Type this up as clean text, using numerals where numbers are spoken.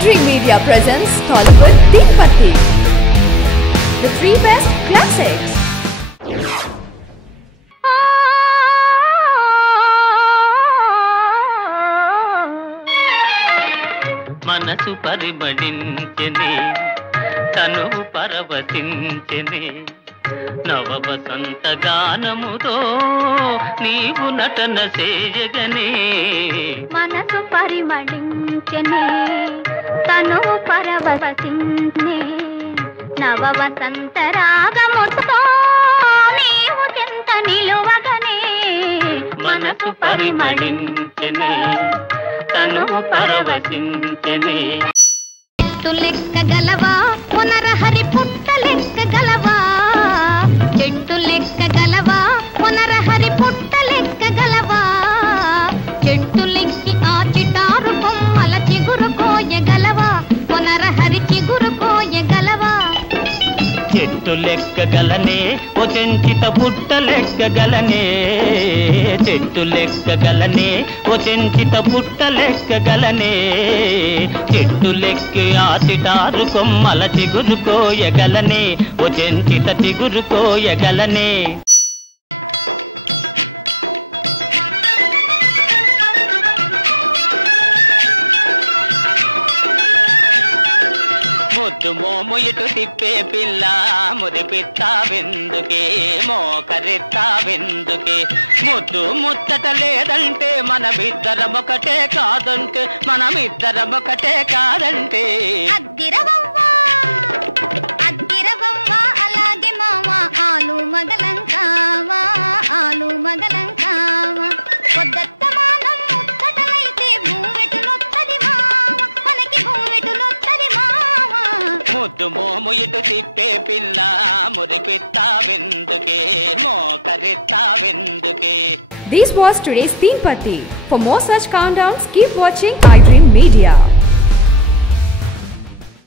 iDream Media presents Tollywood Teen Patti, the three best classics. మనసు పరిమళించెనే తనువు పరవశించెనే నవ వసంత గానముతో నీవు నటన చేయగనే మనసు పరిమళించెనే తనువు పరవశించెనే నవ వసంత రాగముతో నీవు చెంత నిలువగనే మనసు పరిమళించెనే తనువు పరవశించెనే చెట్టు లెక్కగలవా పునరహరి పుట్ట లెక్కగలవా చెట్టు లెక్కగలవా పునరహరి పుట్ట లెక్కగలవా చెట్టు లెక్కి ఆ చిటారు కొమ్మల చిగురు కోయగలవా పునరహరి చిగురు కోయగలవా చెట్టు లెక్కగలనే ఓ చెంచిత పుట్ట లెక్కగలనే చెట్టు లెక్కగలనే ఓ చెంచిత పుట్ట లెక్కగలనే చెట్టు లెక్కి ఆ చిటారు కొమ్మల చిగురు కోయగలనే ఓ చెంచిత చిగురు కోయగలనే ముద్దు మోము ఇటు తిప్పే పిల్ల మురిపిస్తావెందుకే మోకరిస్తావెందుకే ముద్దు ముచ్చట లేదంటే మనమిద్దరమొకటే కాదంటే మనమిద్దరమొకటే కాదంటే అద్దిరవవ్వా అద్దిరవవ్వా అలాగే మావా ఆలు మగలంకావా ఆలు మగలంకావా పొద్దత్తమానం ముచ్చటలైతే భూమిటులొత్తది మావా మనకి భూమిటులొత్తది మావా ముద్దు మోము ఇటు తిప్పే పిల్ల మురిపిస్తావెందుకే మోకరిస్తావెందుకే. This was today's Teen Patti. For more such countdowns, keep watching iDream Media.